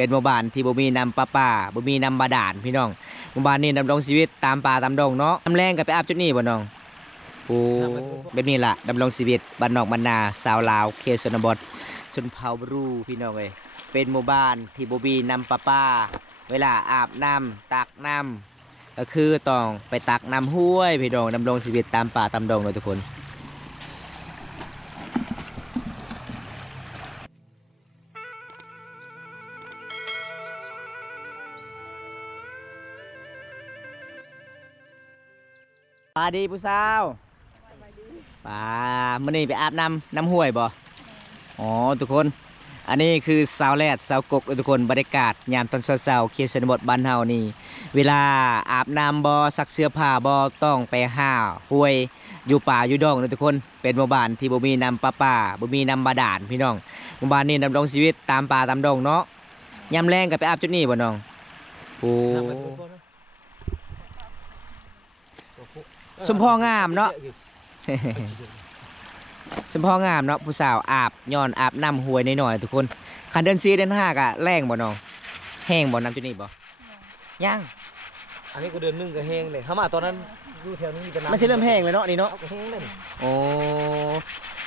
เป็นหมู่บ้านที่บ่มีน้ำประปาบ่มีน้ำบาดาลพี่น้องหมู่บ้านนี้ดำรงชีวิตตามป่าตามดงเนาะน้ำแรงก็ไปอาบจุดนี้บ่น้องโอ้แบบนี้ล่ะดำรงชีวิตบ้านนอกบ้านนาสาวลาวเขตชนบทชนเผ่าบรูพี่น้องเอ้ยเป็นหมู่บ้านที่บ่มีน้ำประปาเวลาอาบน้ำตักน้ำก็คือต้องไปตักน้ำห้วยพี่น้องดำรงชีวิตตามป่าตามดงเลยทุกคนปลาดีผู้สาวปลามื่อนี้ไปอาบน้ำห้วยบ่อ๋อทุกคนอันนี้คือสาวแรดสาวกกทุกคนบรรยากาศยามตอนเช้าๆเขตชนบทบ้านเฮานี่เวลาอาบน้ำบ่ซักเสื้อผ้าบ่ต้องไปห้าห้วยอยู่ป่าอยู่ดงทุกคนเป็นหมู่บ้านที่บ่มีน้ำประปาบ่มีน้ำบาดาลพี่น้องหมู่บ้านนี้ดำรงชีวิตตามป่าตามดงเนาะยามแรงก็ไปอาบจุดนี้บ่น้องโอ้สมพองามเนาะ สมพองามเนาะผู้สาวอาบย้อนอาบน้ำห้วยน้อยๆทุกคนคันเดินซีเดินห้ากะแรงบ่น้องแห้งบ่น้ำจุดนี้บ่ย่างอันนี้ก็เดือนนึงก็แห้งเลยเขามาตอนนั้นอยู่แถวนี้มีแต่น้ำมันสิเริ่มแห้งเลยเนาะนี่เนาะก็แห้งเลยโอ้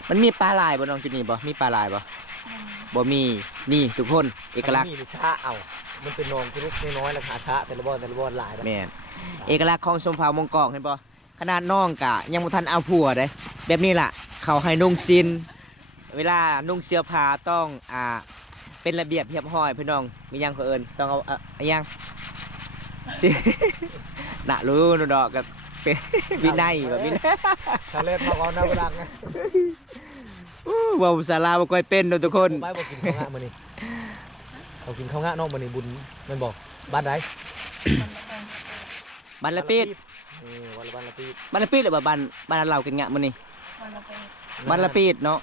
มันมีปลาลายบ่น้องจุดนี้บ่มีปลาลายบ่มีนี่ทุกคนเอกลักษณ์มีช้าเอามันเป็นนองที่เล็กน้อยราคาช้าแต่ละบอลหลายแม่นเอกลักษณ์ของชมเผ่ามงกอกเห็นบ่ขนาดน้องกะยังบ่ทันเอาผัวเด้แบบนี้ล่ะเขาให้นุ่งซินเวลานุ่งเสื้อผ้าต้องเป็นระเบียบเรียบร้อยพี่น้องมียังเขาเอิญต้องเอายังสิน่ะรู้นูดอกกับเป็นวินัยแบบวินัย ชาเล่นมาก่อนนะเวลาไงว่าศาลาบ่ค่อยเป็นทุกคนไปบอกกินข้าวงะมื้อนี้เรากินข้าวงะนอกมื้อนี้บุญมันบอกบ้านไหนบ้านละปิดบ้านละปิดบ้านละปิดหรือบ้านเรากินงะมื้อนี้บ้านละปิดเนาะ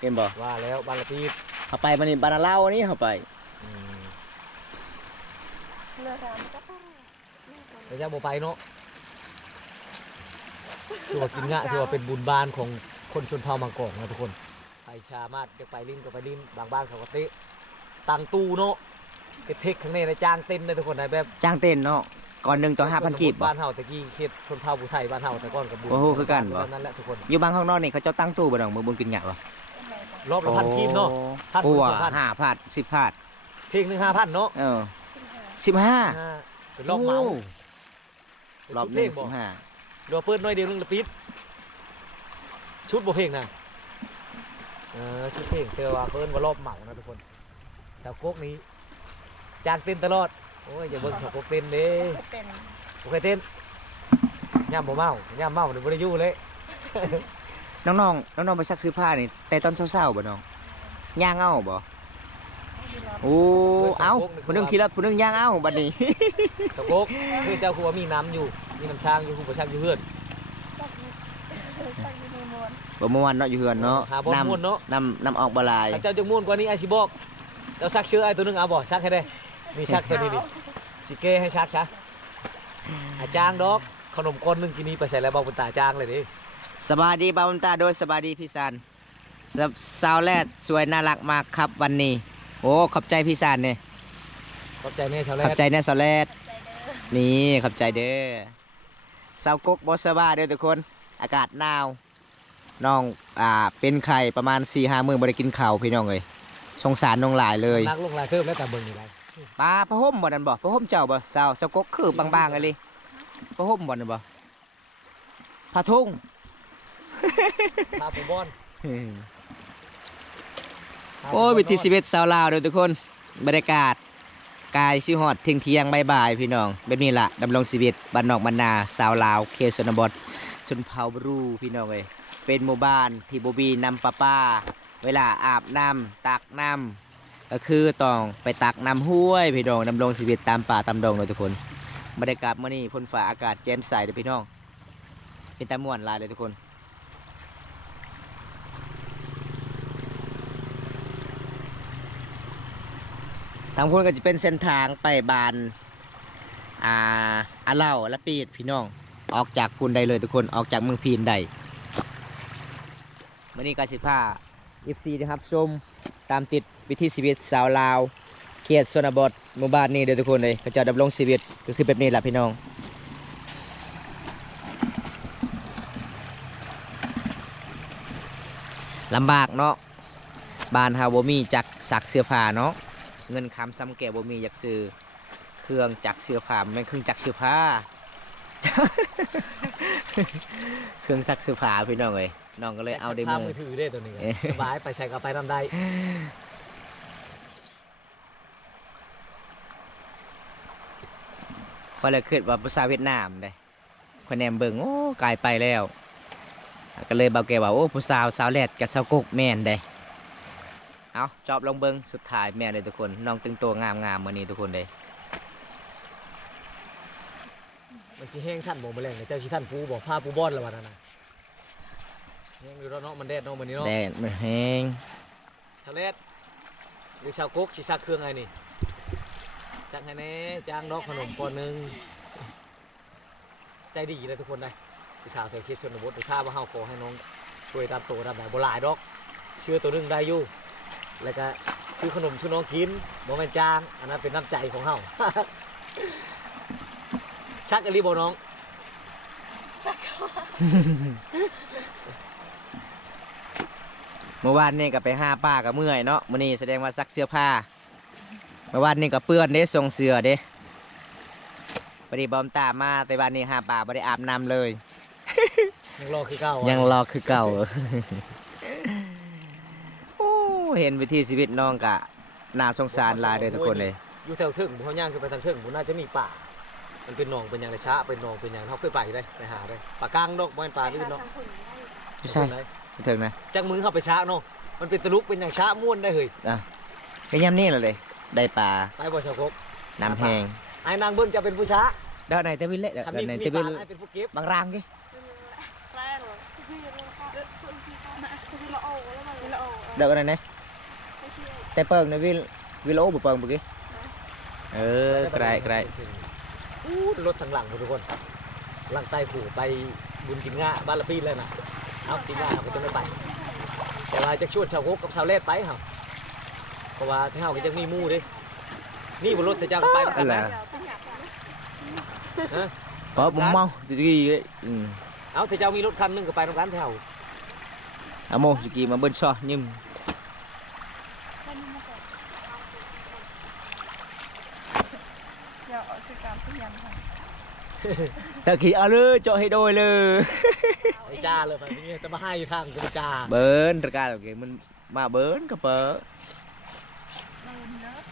เห็นบ่ว่าแล้วบ้านละปิดเข้าไปมื้อนี้บ้านเราอันนี้เข้าไปแต่ยังบ่ไปเนาะถือว่ากินงะถือว่าเป็นบุญบ้านของคนชนเผ่ามังกรนะทุกคนไปชามาดจะไปลิ้นก็ไปลิ้นบางบ้านเขาก็เตะตังตู้เนาะเทคข้างในนะจ้างเต้นเลยทุกคนนะแบบจ้างเต้นเนาะก่อน1 ต่อ 5,000 กีบบ้านเฮาตะกี้เขตชนเผ่าผู้ไทยบ้านเฮาแต่ก่อนกับบุญโอ้โหคือกันบ่นั่นแหละทุกคนอยู่บางข้างนอกนี่เขาเจ้าตั้งตู้บ่ดอกมือบุญกินงะบ่รอบละ1,000 กีบเนาะโอ้5 พาด10 พาดเพลงนึง 5,000เนาะ15เป็นรอบเมารอบ1 15เดี๋ยวเปิดน้อยเดียวนึงละปิดชุดบ่เพลงนะชุดเพลงเชื่อว่าเพิ่นว่ารอบเหมานะทุกคนชาวโคกนี้จ้างเต้นตลอดโอ้ยอย่าเบิ่งชาวโคกเต้นเด้โอเคเต้นย่ำบ่เมาย่ำเมาเดี๋ยวบ่ได้อยู่เลยน้องไปซักซื้อผ้านี่แต่ตอนเช้าๆบ่น้องย่างเอาบ่โอ้เอาผู้นึงขี่รถผู้นึงย่างเอาบัดนี้ชาวโคกคือเจ้าครัวมีน้ำอยู่มีน้ำช้างอยู่ครูบ่ชักอยู่เฮือนบ่ม่วนเนาะอยู่เฮือนเนาะน้ำออกบ่ลายเจ้าจะม่วนกว่านี้ไอ้สิบอกเจ้าชักเชื้อไอ้ตัวนึงเอาบ่ชักให้ได้นี่ชักตัวนี้นี่สิเก้ให้ชักอาจางดอกขนมก้อนนึงกินนี้ไปใส่แล้วเบาบนตาจางเลยดิสบายดีเบาบนตาโดยสบายดีพี่ซันสาวแรดสวยน่ารักมากครับวันนี้โอ้ขอบใจพี่ซันเนี่ยขอบใจแน่สาวแรดขอบใจแน่สาวแรดนี่ขอบใจเด้อสาวกกบอสบาเด้อทุกคนอากาศหนาวน้องเป็นไข่ประมาณ 4-5 มื้อบ่ได้กินข้าวพี่น้องเอ้ยสงสารน้องหลายเลยนักลงลายเพิ่มแล้วแต่เบิ่งนี่ไรปลาพะห่มบ่นั่นบ่พะห่มเจ้าบ่สาวกกคือบางๆเลยพะห่มบ่นั่นบ่ผ้าทุ่งผ้าปูบอนโอ้ยวิถีชีวิตสาวลาวเด้อทุกคนบรรยากาศกายสิฮอดเที่ยงบ่ายๆพี่น้องแบบนี้ล่ะดำรงชีวิตบ้านนอกบ้านนาสาวลาวเขตชนบทชนเผ่าบรูพี่น้องเอ้ยเป็นหมู่บ้านที่บ่มีน้ำประปาเวลาอาบน้ำตักน้ำก็คือต้องไปตักน้ำห้วยพี่น้องดำรงชีวิตตามป่าตามดงเลยทุกคนบรรยากาศมื้อนี้ฝนฟ้าอากาศแจ่มใสเด้อพี่น้องเป็นตาม่วนหลายเลยทุกคนทางคนก็จะเป็นเส้นทางไปบานอาเล่าและปีดพี่น้องออกจากพูนใดเลยทุกคนออกจากเมืองพีนใดมื่อนี้กาสิผ้า FC นะครับชมตามติดวิถีชีวิตสาวลาว เขตชนบทหมู่บ้านนี้เด้อทุกคนเลยเขาเจะดำรงชีวิตก็คือแบบนี้แหละพี่น้องลำบากเนาะบ้านเฮาบ่มีจักซักเสื้อผ้าเนาะเงินคำซ้ำแก่บ่มีอยากซื้อเครื่องจักรเสื้อผ้าแม่นเครื่องจักรเสื้อผ้า เครื่องซักเสื้อผ้าพี่น้องเอ้ยน้องก็เลยเอาได้ มื มื อ อ ถือได้ตัวนี้สบายไปใช้กับไปทำได้ พอเลยคิดว่าภาษาเวียดนามเด้คนแนมเบิ่งโอ้กลายไปแล้วก็เลยเบาแกว่าโอ้ผู้สาวแรดกับสาวกกแม่นเด้เอาจอบลองเบิ่งสุดท้ายแม่นเลยทุกคนน้องตึงตัวงามๆมื้อนี้ทุกคนเด้ มันสิแห้งท่านบ่มาแรงเจ้าสิท่านปูบอกผ้าปูบอนแล้ววันนั้นนะแห้งอยู่แล้วเนาะมันแดดเนาะมื้อนี้เนาะ แดดมันแห้ง ชาวเลดหรือชาวกกสิซักเครื่องไงนี่ซักให้แน่จ้างดอกขนมปอนหนึงใจดีเลยทุกคนเลยผู้ชาวแถวเขตชนบทหรือข้าว่าเฮาขอให้น้องช่วยตามโตตามแบบบ่หลายดอกเชื่อตัวหนึงได้อยู่แล้วก็ซื้อขนมช่วยน้องกินบ่แม่นจ้างอันนั้นเป็นน้ำใจของเฮา ชักอลีบ่น้อง เมื่อวานนี่ก็ไปหาป้ากับเมื่อยเนาะมื้อนี้แสดงว่าซักเสื้อผ้าเมื่อวานนี่ก็เปื้อนเด้ส่งเสื้อเด้พอดีบอมตามมาแต่วันนี้หาป้าบ่ได้อาบน้ำเลย ยังรอคือเก่า ยั ยัง รอคือเก่า โอ้เห็นวิถีชีวิตน้องกะน่าสงสารหลายเลยทุกคนเลย อยู่แถวถึงบ่เฮาย่างขึ้นไปทางถึงบ่น่าจะมีป่ามันเป็นหนองเป็นหยังในช้าเป็นหนองเป็นหยังเฮาเคยไปได้ไปหาได้ป่ากลางดอกบ่แม่นป่าลื่นเนาะ ไม่ใช่ถึงนะ จักมือเฮาไปช้าเนาะมันเป็นตะลุกเป็นหยังช้าม่วนได้เฮ้ย อ่ะก็ย่ำนี่เลย ได้ปลา ไปบ่ชาวกก น้ำแห้ง ไอ้นางเบิ่งจะเป็นผู้ช้า เด้านในเตวิลเละเด้า คัน น นี้ ใน มี เตวิ ป่า ล ไอ้เป็นผู้เก็บบ างรางกี่ เด้านในเนี่ยแต่เปิงในวิลโอบุเปิงบุกี้เออไกล อู้รถทางหลังทุกคนหลังใต้ผูไปบุญกินง่าบ้านละปีเลยนะเอากินง่าเขาก็จะไม่ไปแต่ว่าจะชวนชาวกกกับชาวเลดไปเหรอเพราะว่าที่เฮาก็ยังมีหมู่เดินี่บนรถแต่เจ้าก็ไปเหมือนกันนะฮะ เพราะผมเมาจุกี้อืม เอาแต่เจ้ามีรถคันหนึงก็ไปทำกันแถว เอาโมจุกี้มาเบิ้ลซอยิ้ม เดี๋ยวเอาสิการพี่ยันค่ะ ตะกี้เอาเลยเจาะให้โดยเลย ไอ้จ้าเลยไปนี่จะมาให้ทางคุณจ้า เบิ้ลตะการโอเคมันมาเบิ้ลก็เปิด เดินเลิศ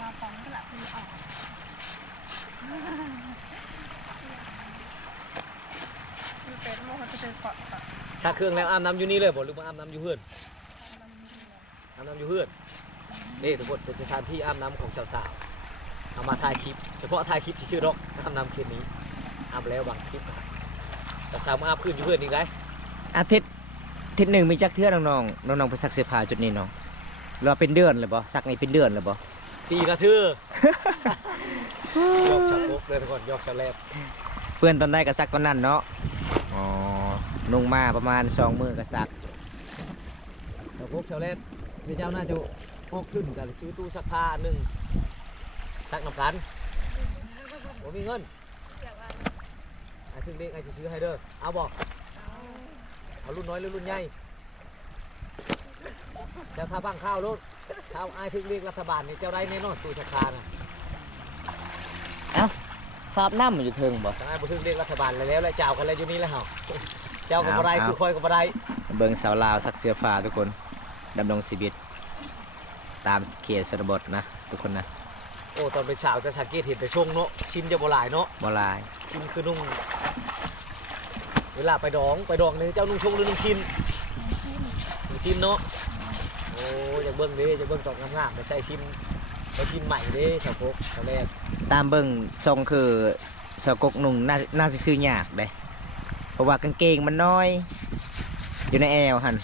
มาฟังก็หลับพี่ออกคือเป็นโมเขาจะเป็นเกาะเกาะ ชักเครื่องแล้วอาบน้ำอยู่นี่เลยบอกหรือมาอาบน้ำอยู่เฮือนอาบน้ำอยู่เฮือนนี่ทุกคนเป็นสถานที่อาบน้ำของสาวๆเอามาถ่ายคลิปเฉพาะถ่ายคลิปที่ชื่อดอกอาบน้ำคืนนี้อาบแล้วบางคลิปสาวๆมาอาบคืนอยู่เฮือนอีกไร อาทิตย์หนึ่งมีจักเทื่อน้องๆไปซักเสื้อผ้าจุดนี้น้องเราเป็นเดือนเลยบ่ซักนี่เป็นเดือนเลยบ่ ปีละเธอยอกชาวโคกเลยทุกคนยอกชาวแลบ เพื่อนตอนได้ก็ซักตอนนั้นเนาะอ๋อนุ่งมาประมาณ2 มื้อก็ซัก ชาวโคกชาวแลบพี่เจ้าน่าจะออกขึ้นกันซื้อตู้ซักผ้าหนึ่งซักน้ำกันผมมีเงินไอ้ครึ่งเล็กไอ้จะซื้อให้เด้อเอาบอกเอารุ่นน้อยหรือรุ่นใหญ่เจ้าข้าวบ้างข้าวรถข้าวไอ้ครึ่งเล็กรัฐบาลนี่เจ้าได้แน่นอนตู้ซักผ้านะ คราบน้ำมันอยู่เทิงบ่ ทางไอ้บุตรเรียกรัฐบาลแล้วและเจ้ากันแล้วอยู่นี่แล้วเหรอเจ้ากับอะไรคือคอยกับอะไร เบิ่งสาวลาวซักเสื้อผ้าทุกคนดำรงชีวิตตามเขตชนบทนะทุกคนนะ โอ้ตอนเป็นสาวจะสังเกตเห็นแต่ช่วงเนาะชินจะบ่หลายเนาะ บ่ลาย ชินคือนุ่งเวลาไปดองเนี่ยเจ้านุ่งชงหรือนุ่งชินนุ่งชินเนาะโอ้อยากเบิ่งเด้อยากเบิ่งตอกงามๆไปใส่ชินไปชินใหม่เด้ชาวโคกชาวแรก ตามเบิ่งทรงคือสาวกกนุ่งน่าสิซื้อยากเด้เพราะว่ากางเกงมันน้อย อยู่ในแอวหั่น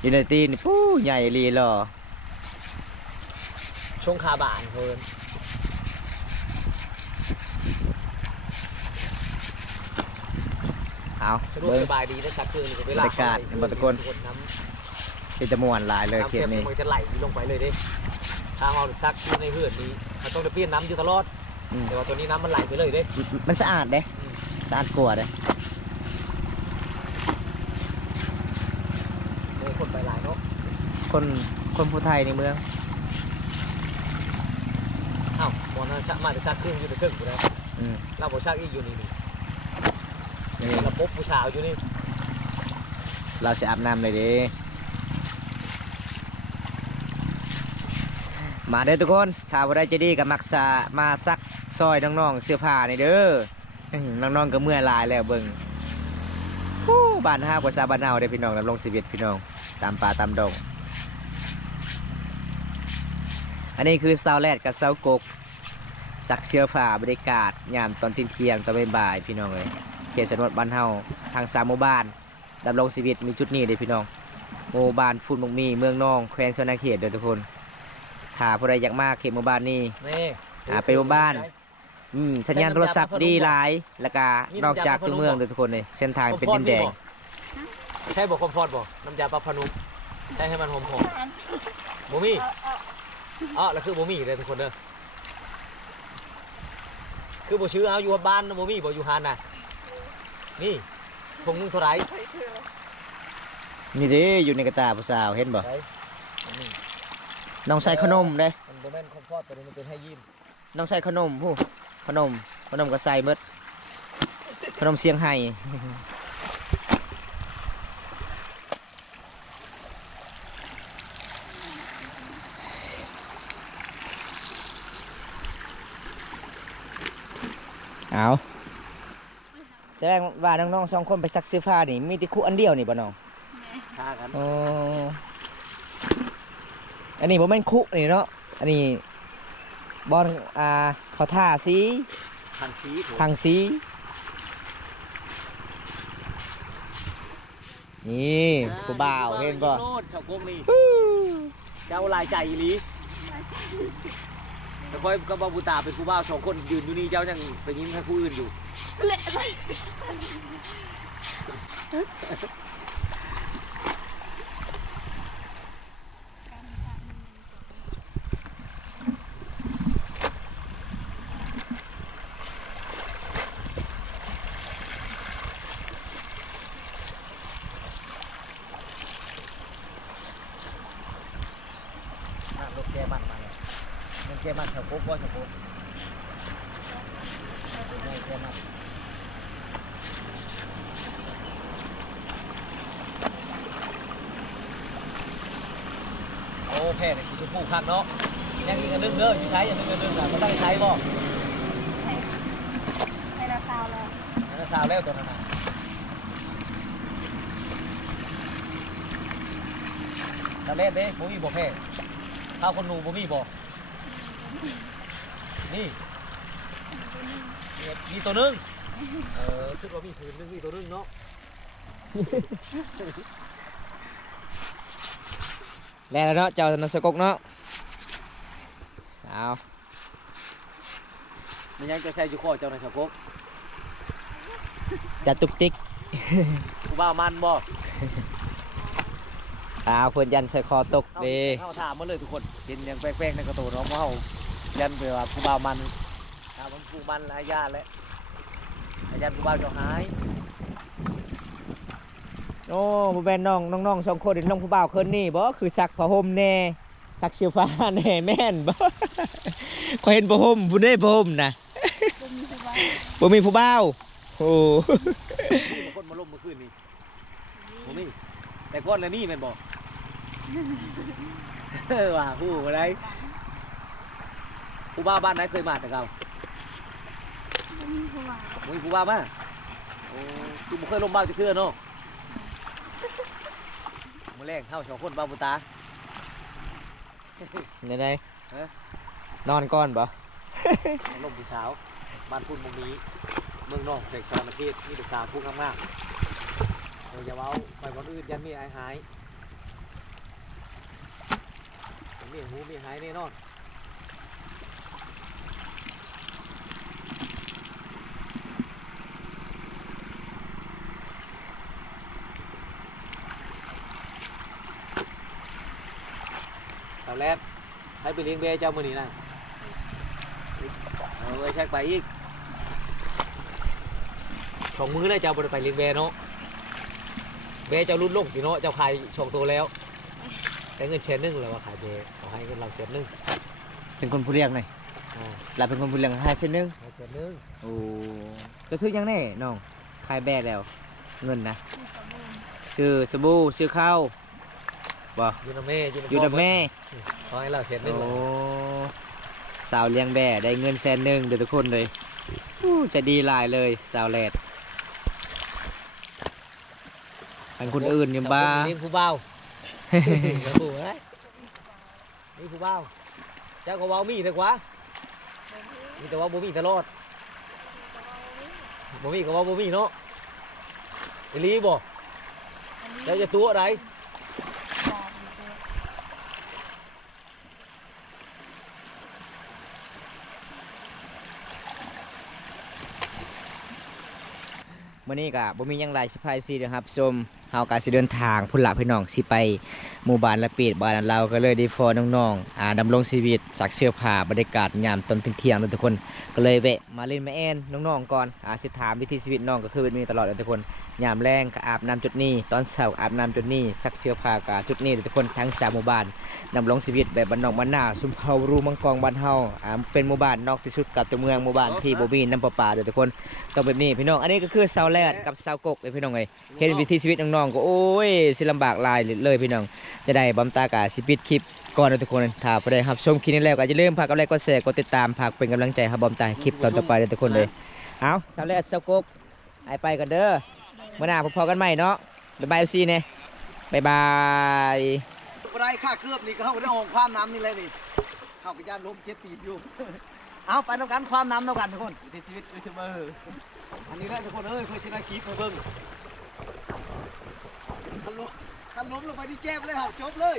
อยู่ในตีนปู้ใหญ่ลีหล่อ ช่วงคาบานเพิ่น เอา สะดวก เบิ่ง สบายดีนะชักเครื่องนี่ก็เวลา บรรยากาศ ไป บัดตะกน คนน้ำ เป็นจำนวนหลายเลย น้ำ เข เค็ ต ม นี้ มันจะไหลลงไปเลยเด้ถ้าเอาซักอยู่ในเหือดนี้มันต้องจะเปลี่ยนน้ำอยู่ตลอด อืม แต่ว่าตัวนี้น้ำมันไหลไปเลยเด้ มันสะอาดเด้สะอาดกว่าเด้ เลยคนไปหลายเนาะ คนผู้ไทยในเมือง อ้าวบอลนั้นซักมาแต่ซักเครื่องอยู่ในเครื่องอยู่แล้ว อืม เราบอกซักอีกอยู่นี่ นี่ ระบบผู้สาวอยู่นี่ เราจะอาบน้ำเลยเด้มาเด้อทุกคนถ้าว่าได้จะดีกับมักษามาซักซอยน้องๆเสื้อผ้านี่เด้อน้องๆก็เมื่อยหลายแล้วเบิ่งฮู้บ้านห้ากว่าซาบ้านเฮาเด้อพี่น้องลำลง11พี่น้องตามป่าตามดงอันนี้คือซาวแรดกับซาวกกซักเสื้อผ้าบรรยากาศยามตอนเที่ยงตอนบ่ายๆพี่น้องเอ้ยเขตสนวนบ้านเฮาทาง3หมู่บ้านดำรงชีวิตมีจุดนี้เด้อพี่น้องหมู่บ้านฝุ่นบกมีเมืองนองแขวงสวรรณเขตเด้อทุกคนถ้าผู้ใดอยากมาเขตหมู่บ้านนี้ นี่ เป็นหมู่บ้านสัญญาณโทรศัพท์ดีหลายแล้วก็นอกจากตัวเมืองเด้อทุกคนเลยเส้นทางเป็นดินแดง ใช่บอกคอมฟอร์ตบอกน้ำยาปลาพนุใช่ให้มันหอมๆบ่มีอ๋อแล้วคือบ่มีเลยทุกคนเด้อคือบ่ชื่อเอาอยู่บ้านบ่มีบ่อยู่ฮานน่ะนี่ทงนึงเท่าไหร่ นี่เด้อยู่ในกระตาผู้สาวเห็นบ่ ไหนนี่ น้องใส่ขนมเด้ มันบ่แม่นคอมฟอร์ตตัวนี้มันเป็นให้ยิ้ม น้องใส่ขนมผู้ขนมก็ใส่หมดขนมเสียงไห้เอาแสดงว่าน้องๆ2คนไปซักเสื้อผ้านี่มีแต่คู่อันเดียวนี่บ่น้อง ฆ่ากัน อ๋ออันนี้บ่แม่นคุนี่เนาะอันนี้บอลเขาท่าสี ทางชี้ถูก ทางสีนี่ผู้บ่าวเห็นบ่ โลดชาวกงนี่เจ้าลายใจอีหลีแต่ค่อยกับบาบูตาเป็นผู้บ่าว2คนยืนอยู่นี่เจ้ายังไปยิ้มให้ผู้อื่นอยู่ รถแก้มัดมาเลยมันแก้มัดสะโพกว่าสะโพกไม่แก้มัดโอ้แพร่ในสีชมพูคักเนาะยังอีกอันนึงเด้ออยู่ใช้อันนึงนะมันต้องใช้บ่ ให้ราคาแล้ว นั่นสาวแล้วตัวนั้นน่ะสาวเล่นเด้บ่มีบ่แพร่ข้าวคนหนูบ่มีบ่นี่มีตัวนึงคิดว่ามีคืนนึงมีตัวนึงเนาะ แล้วเนาะเจ้านันสกกเนาะเอา มันยังจะใส่อยู่ข้อเจ้าในสกก จะตุกติก กูบ้ามันบ่ เอาเพื่อนยันใส่คอตกดี เข้าถามมาเลยทุกคนเห็นยังแป้งๆในกระตูน้องเขายันเปว่ากูบ้ามันถามมันกูมันอาญาแล้วอาญากูบ้าจะหาย โอ้บ่แม่นน้อง2คนนี่น้องผู้บ่าวคนนี้บ่คือซักผ้าห่มแน่ซักเสื้อผ้าแน่แม่นบ่ ขอยเห็นผ้าห่มผู้ใดผ้าห่มน่ะ บ่มีผู้ว่า บ่มีผู้บ่าวโอ้ มีบางคนมาล้มเมื่อคืนนี้ผมนี่แต่ก้อนแล้วนี่แม่นบอก ว่าผู้อะไรผู้บ้าบ้านไหนเคยมาแต่เก่า บ่มีผู้ว่า บ่มีผู้บ้ามาโอ้กูบ่เคยล้มบ้าจะเทื่อเนาะมาแรงเข้า2คนบ้าบุตา ยังไง ฮะ นอนก่อนบ่ มาล้มผู้สาวบ้านพุ่นบ่มีเมืองนอกแขกสวรรณเขตมีแต่สาวผู้งามๆอย่าเว้าไปบ่อื่นยันมีหายมีหูมีหายแน่นอน แรกให้ไปเลี้ยงแบเจ้ามือนี้นะแช็กไปอีก2 มื้อได้เจ้าบ่ได้ไปเลี้ยงแบเนาะแบเจ้ารุ่นลงพี่เนาะเจ้าขาย2 ตัวแล้วแต่เงิน100,000แล้วว่าขายแบเอาให้เงินเรา100,000 เป็นคนผู้เลี้ยงไงเราเป็นคนผู้เลี้ยง5 เช่นนึง 100,000 โอ้จะซื้อยังแน่น้องขายแบกแล้วเงินนะ ที่สมุนซื้อสบู่ซื้อข้าวบ่ อยู่นำแม่ อยู่กับแม่ เอาให้เรา100,000 โอ้ แล้ว สาวเลี้ยงแบได้เงิน100,000เด้อทุกคนเลยอู้จะดีหลายเลยสาวแลดทางคนอื่นยังบ้า เลี้ยงผู้เบานี่ผู้เบาเจ้าก็เว้ามีเถอะกว่ามีแต่ว่าบ่มีตลอดบ่มีก็ว่าบ่มีเนาะอีหลีบ่ อันนี้ เจ้าจะตัวอะไร บอกเลย มื่อนี้ก็บ่มีหยังหลายสิพายสิเด้อครับชมเฮาก็สิเดินทางพุ่นละพี่น้องสิไปหมู่บ้านละปิดบ้านเราก็เลยได้ฟอน้องๆดำรงชีวิตซักเสื้อผ้าบรรยากาศยามตอนเที่ยงๆทุกคนก็เลยแวะมาเล่นมาแอนน้องๆก่อนสิถามวิถีชีวิตน้องก็คือเป็นมีตลอดทุกคนยามแรงก็อาบน้ำจุดนี้ตอนเช้าอาบน้ำจุดนี้ซักเสื้อผ้าก็จุดนี้ทุกคนทั้ง3หมู่บ้านดำรงชีวิตแบบบ้านนอกบ้านนาซุมเฮารูมังกรบ้านเฮาเป็นหมู่บ้านนอกที่สุดกับตัวเมืองหมู่บ้านที่บ่มีน้ำประปาทุกคนต้องแบบนี้พี่น้องอันนี้ก็คือเสาแรดกับเสากกเลยพี่น้องเอ้ยเห็นวิถีชีวิตน้องๆก็โอ้ยสิลำบากหลายเลยพี่น้องจะได้บำตากาสิปิดคลิปก่อนนะทุกคนถ้าบ่ได้รับชมคลิปนี้แล้วก็อย่าลืมฝากกดไลค์กดแชร์กดติดตามฝากเป็นกำลังใจให้บำตาคลิปตอนต่อไปเลยทุกคนเลยเอาเสาแรดเสากกไปกันเด้อเมื่อหน้าพบกันใหม่เนาะบ๊ายบายซีเนี่ยบ๊ายบาย บ่ได้ค่าเกือบนี่ก็เฮาได้ออกความน้ำนี่เลยนี่เฮาก็ย่านล้มเจ็บตีบอยู่เอาไปนำกันความน้ำนำกันทุกคนวิถีชีวิตยูทูบเบอร์อันนี้ได้ทุกคนเอ้ยเพื่อสิได้คลิปมาเบิ่งคันล้มลงไปนี่เจ็บเลยเฮาจบเลย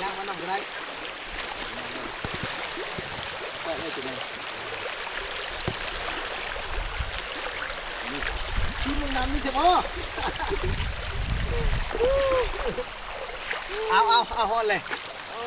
ย่างมานำก็ได้เปิดเลยจุดนี้ที่มึงน้ำนี่ใช่ไหมเอาฮอนเลยโอ้